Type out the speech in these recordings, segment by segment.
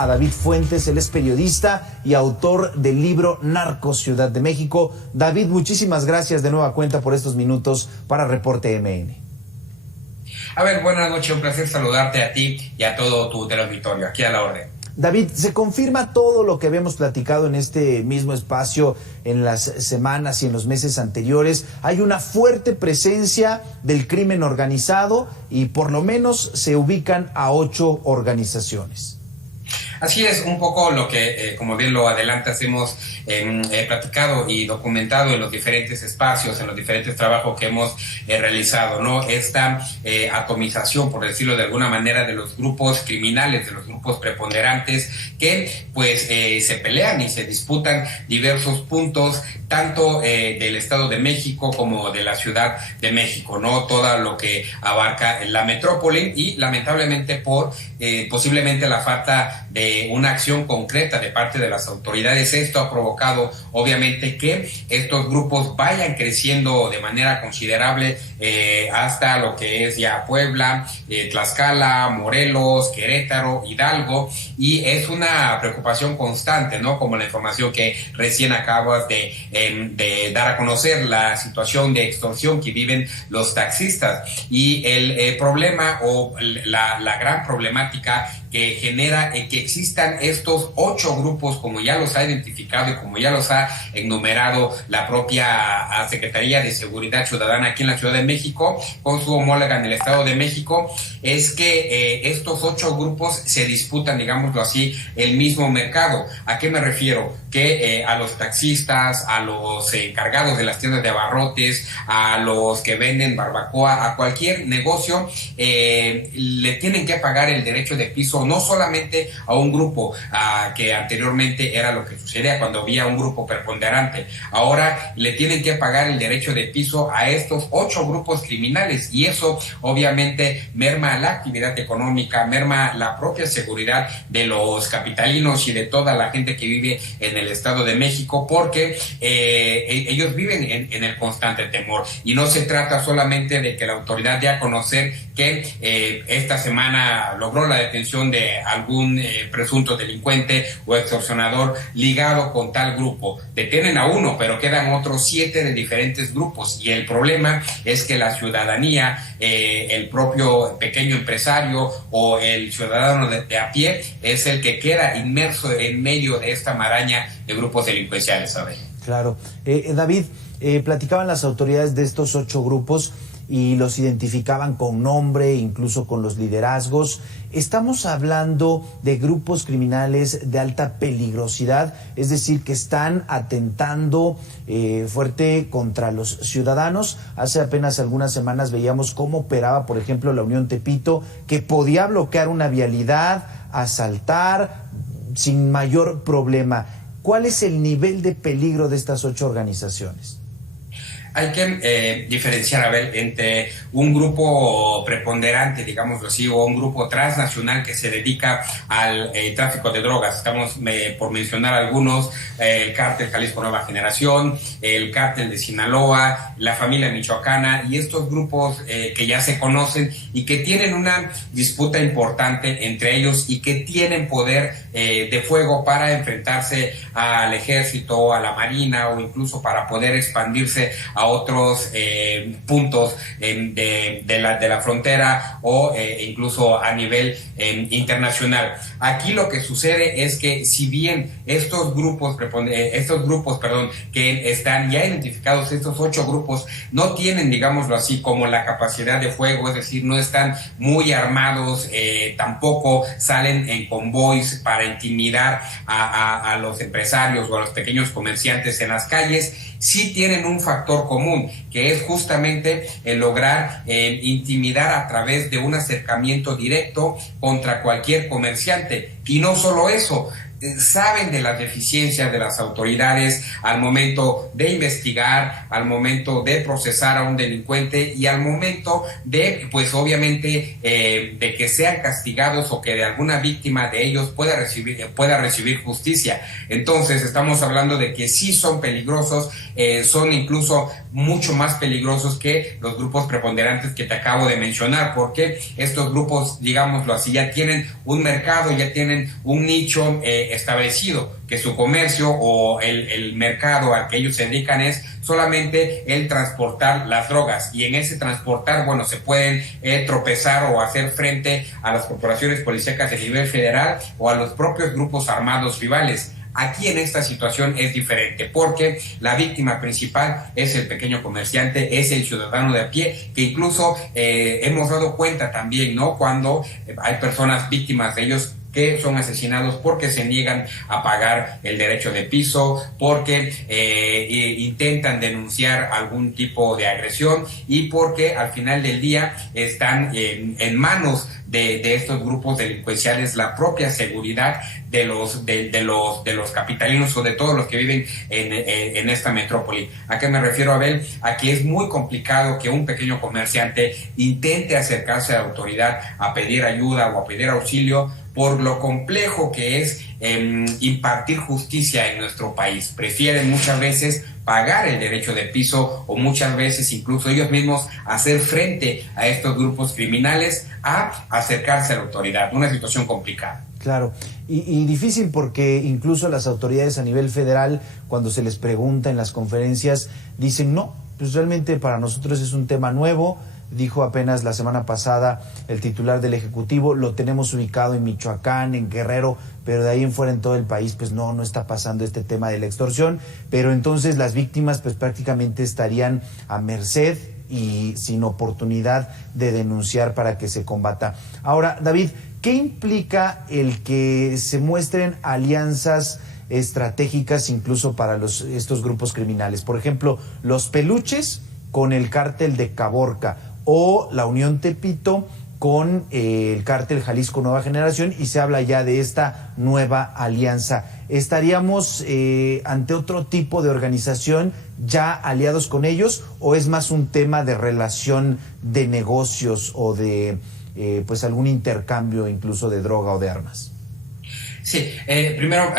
a David Fuentes. Él es periodista y autor del libro Narcos Ciudad de México. David, muchísimas gracias de nueva cuenta por estos minutos para Reporte MN. A ver, buenas noches, un placer saludarte a ti y a todo tu teleauditorio, aquí a la orden. David, ¿se confirma todo lo que habíamos platicado en este mismo espacio en las semanas y en los meses anteriores? Hay una fuerte presencia del crimen organizado y por lo menos se ubican a 8 organizaciones. Así es, un poco lo que, como bien lo adelantas, hemos platicado y documentado en los diferentes espacios, en los diferentes trabajos que hemos realizado, ¿no? Esta atomización, por decirlo de alguna manera, de los grupos criminales, de los grupos preponderantes que, pues, se pelean y se disputan diversos puntos, tanto del Estado de México como de la Ciudad de México, ¿no? Todo lo que abarca la metrópoli y, lamentablemente, por posiblemente la falta de una acción concreta de parte de las autoridades, esto ha provocado obviamente que estos grupos vayan creciendo de manera considerable hasta lo que es ya Puebla, Tlaxcala, Morelos, Querétaro, Hidalgo, y es una preocupación constante, ¿no? Como la información que recién acabas de dar a conocer, la situación de extorsión que viven los taxistas y el problema o la gran problemática que genera que existan estos 8 grupos, como ya los ha identificado y como ya los ha enumerado la propia Secretaría de Seguridad Ciudadana aquí en la Ciudad de México, con su homóloga en el Estado de México, es que estos 8 grupos se disputan, digámoslo así, el mismo mercado. ¿A qué me refiero? Que a los taxistas, a los encargados de las tiendas de abarrotes, a los que venden barbacoa, a cualquier negocio, le tienen que pagar el derecho de piso no solamente a un grupo que anteriormente era lo que sucedía cuando había un grupo preponderante. Ahora le tienen que pagar el derecho de piso a estos 8 grupos criminales y eso obviamente merma la actividad económica, merma la propia seguridad de los capitalinos y de toda la gente que vive en el Estado de México, porque ellos viven en el constante temor y no se trata solamente de que la autoridad dé a conocer que esta semana logró la detención de algún presunto delincuente o extorsionador ligado con tal grupo. Detienen a uno, pero quedan otros 7 de diferentes grupos y el problema es que la ciudadanía, el propio pequeño empresario o el ciudadano de a pie es el que queda inmerso en medio de esta maraña de grupos delincuenciales, ¿sabes? Claro. David, platicaban las autoridades de estos 8 grupos y los identificaban con nombre, incluso con los liderazgos. Estamos hablando de grupos criminales de alta peligrosidad, es decir, que están atentando fuerte contra los ciudadanos. Hace apenas algunas semanas veíamos cómo operaba, por ejemplo, la Unión Tepito, que podía bloquear una vialidad, asaltar sin mayor problema. ¿Cuál es el nivel de peligro de estas 8 organizaciones? Hay que diferenciar, a ver, entre un grupo preponderante, digámoslo así, o un grupo transnacional que se dedica al tráfico de drogas. Estamos por mencionar algunos, el cártel Jalisco Nueva Generación, el cártel de Sinaloa, la familia michoacana y estos grupos que ya se conocen y que tienen una disputa importante entre ellos y que tienen poder de fuego para enfrentarse al ejército, a la marina o incluso para poder expandirse a otros puntos de la frontera o incluso a nivel internacional. Aquí lo que sucede es que si bien estos grupos que están ya identificados, estos 8 grupos no tienen, digámoslo así, como la capacidad de fuego, es decir, no están muy armados, tampoco salen en convoys para intimidar a los empresarios o a los pequeños comerciantes en las calles, sí tienen un factor común, que es justamente el lograr intimidar a través de un acercamiento directo contra cualquier comerciante. Y no solo eso, saben de las deficiencias de las autoridades al momento de investigar, al momento de procesar a un delincuente y al momento de, pues obviamente, de que sean castigados o que de alguna víctima de ellos pueda recibir justicia. Entonces estamos hablando de que sí son peligrosos, son incluso mucho más peligrosos que los grupos preponderantes que te acabo de mencionar, porque estos grupos, digámoslo así, ya tienen un mercado, ya tienen un nicho establecido, que su comercio o el mercado al que ellos se dedican es solamente el transportar las drogas, y en ese transportar, bueno, se pueden tropezar o hacer frente a las corporaciones policíacas de nivel federal o a los propios grupos armados rivales. Aquí en esta situación es diferente, porque la víctima principal es el pequeño comerciante, es el ciudadano de a pie, que incluso hemos dado cuenta también, ¿no?, cuando hay personas víctimas de ellos que son asesinados porque se niegan a pagar el derecho de piso, porque intentan denunciar algún tipo de agresión y porque al final del día están en manos de estos grupos delincuenciales la propia seguridad de los capitalinos o de todos los que viven en esta metrópoli. ¿A qué me refiero, Abel? A que es muy complicado que un pequeño comerciante intente acercarse a la autoridad a pedir ayuda o a pedir auxilio, por lo complejo que es impartir justicia en nuestro país. Prefieren muchas veces pagar el derecho de piso o muchas veces incluso ellos mismos hacer frente a estos grupos criminales a acercarse a la autoridad. Una situación complicada. Claro, y difícil porque incluso las autoridades a nivel federal, cuando se les pregunta en las conferencias, dicen no, pues realmente para nosotros es un tema nuevo. Dijo apenas la semana pasada el titular del Ejecutivo, lo tenemos ubicado en Michoacán, en Guerrero, pero de ahí en fuera en todo el país pues no está pasando este tema de la extorsión, pero entonces las víctimas pues prácticamente estarían a merced y sin oportunidad de denunciar para que se combata. Ahora, David, ¿qué implica el que se muestren alianzas estratégicas incluso para estos grupos criminales? Por ejemplo, los peluches con el cártel de Caborca, o la Unión Tepito con el cártel Jalisco Nueva Generación, y se habla ya de esta nueva alianza. ¿Estaríamos ante otro tipo de organización ya aliados con ellos, o es más un tema de relación de negocios o de pues algún intercambio incluso de droga o de armas? Sí, primero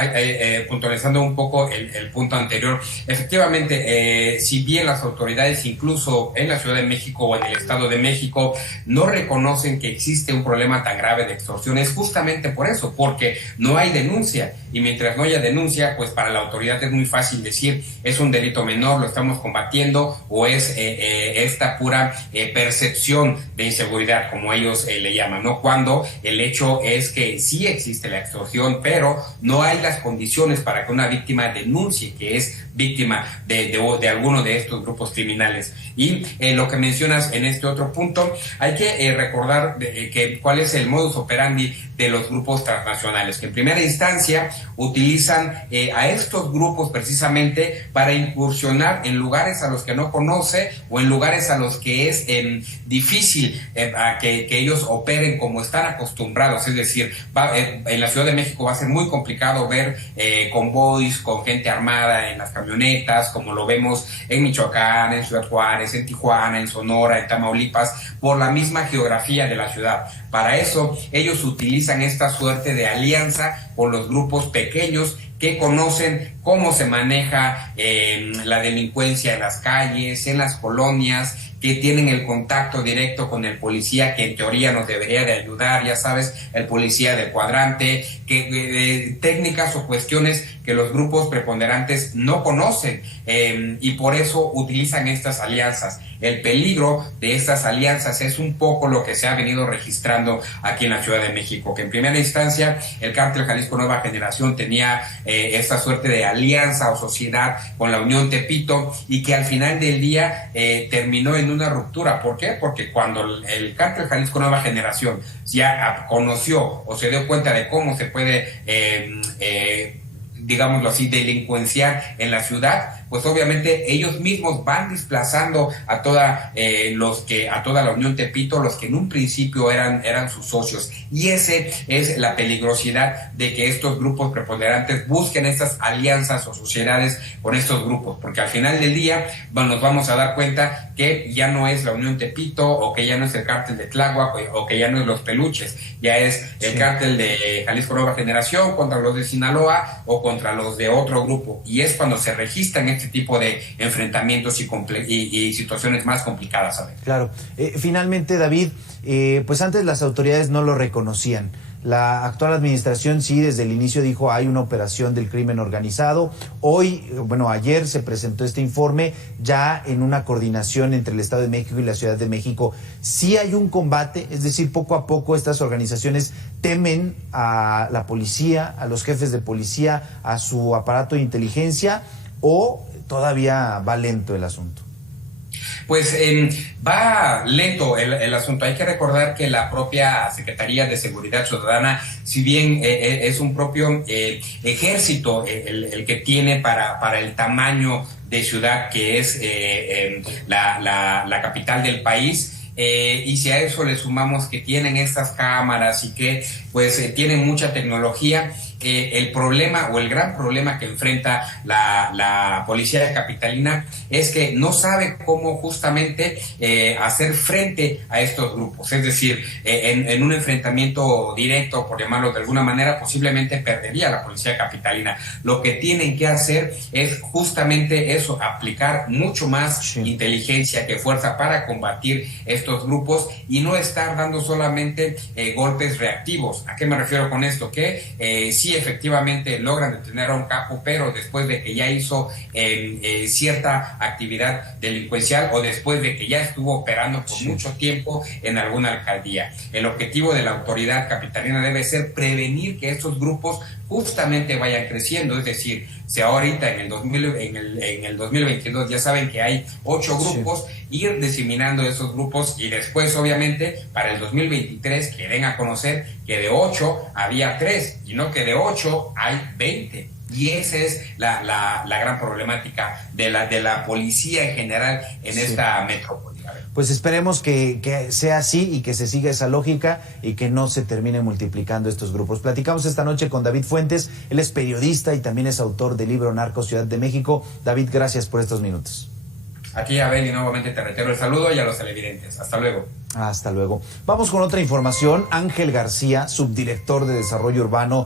puntualizando un poco el punto anterior, efectivamente, si bien las autoridades incluso en la Ciudad de México o en el Estado de México no reconocen que existe un problema tan grave de extorsión, es justamente por eso, porque no hay denuncia, y mientras no haya denuncia, pues para la autoridad es muy fácil decir es un delito menor, lo estamos combatiendo, o es esta pura percepción de inseguridad, como ellos le llaman, ¿no? Cuando el hecho es que sí existe la extorsión, pero no hay las condiciones para que una víctima denuncie que es víctima de alguno de estos grupos criminales. Y lo que mencionas en este otro punto, hay que recordar cuál es el modus operandi de los grupos transnacionales, que en primera instancia utilizan a estos grupos precisamente para incursionar en lugares a los que no conoce o en lugares a los que es difícil a que ellos operen como están acostumbrados. Es decir, en la Ciudad de México va a ser muy complicado ver convoys con gente armada en las camionetas, como lo vemos en Michoacán, en Ciudad Juárez, en Tijuana, en Sonora, en Tamaulipas, por la misma geografía de la ciudad. Para eso, ellos utilizan esta suerte de alianza con los grupos pequeños que conocen cómo se maneja la delincuencia en las calles, en las colonias, que tienen el contacto directo con el policía que en teoría nos debería de ayudar, ya sabes, el policía del cuadrante, que técnicas o cuestiones que los grupos preponderantes no conocen, y por eso utilizan estas alianzas. El peligro de estas alianzas es un poco lo que se ha venido registrando aquí en la Ciudad de México, que en primera instancia el cártel Jalisco Nueva Generación tenía esta suerte de alianza o sociedad con la Unión Tepito, y que al final del día terminó en una ruptura. ¿Por qué? Porque cuando el cártel Jalisco Nueva Generación ya conoció o se dio cuenta de cómo se puede digámoslo así, delincuenciar en la ciudad, pues obviamente ellos mismos van desplazando a toda la Unión Tepito, los que en un principio eran sus socios. Y ese es la peligrosidad de que estos grupos preponderantes busquen estas alianzas o sociedades con estos grupos, porque al final del día nos vamos a dar cuenta que ya no es la Unión Tepito, o que ya no es el cártel de Tláhuac, o que ya no es los Peluches, ya es el cártel de Jalisco Nueva Generación contra los de Sinaloa o contra los de otro grupo, y es cuando se registran este tipo de enfrentamientos y situaciones más complicadas, ¿sabes? Claro. Finalmente, David, pues antes las autoridades no lo reconocían. La actual administración sí, desde el inicio dijo hay una operación del crimen organizado. Hoy, ayer se presentó este informe ya en una coordinación entre el Estado de México y la Ciudad de México. Sí hay un combate, es decir, poco a poco estas organizaciones temen a la policía, a los jefes de policía, a su aparato de inteligencia, o todavía va lento el asunto. Pues va lento el asunto. Hay que recordar que la propia Secretaría de Seguridad Ciudadana, si bien es un propio ejército el que tiene para el tamaño de ciudad que es la capital del país, y si a eso le sumamos que tienen estas cámaras y que pues tienen mucha tecnología, el problema o el gran problema que enfrenta la policía capitalina es que no sabe cómo justamente hacer frente a estos grupos. Es decir, en un enfrentamiento directo, por llamarlo de alguna manera, posiblemente perdería la policía capitalina. Lo que tienen que hacer es justamente eso, aplicar mucho más inteligencia que fuerza para combatir estos grupos y no estar dando solamente golpes reactivos. ¿A qué me refiero con esto? Que sí, efectivamente logran detener a un capo, pero después de que ya hizo cierta actividad delincuencial o después de que ya estuvo operando por mucho tiempo en alguna alcaldía. El objetivo de la autoridad capitalina debe ser prevenir que estos grupos justamente vayan creciendo, es decir, si ahorita en el 2022 ya saben que hay 8 grupos, ir diseminando esos grupos y después obviamente para el 2023 que den a conocer que de 8 había 3 y no que de 8 hay 20. Y esa es la gran problemática de la policía en general en esta metrópoli. Pues esperemos que sea así y que se siga esa lógica y que no se terminen multiplicando estos grupos. Platicamos esta noche con David Fuentes, él es periodista y también es autor del libro Narcos Ciudad de México. David, gracias por estos minutos. Aquí, Abel, y nuevamente te reitero el saludo y a los televidentes. Hasta luego. Hasta luego. Vamos con otra información. Ángel García, subdirector de Desarrollo Urbano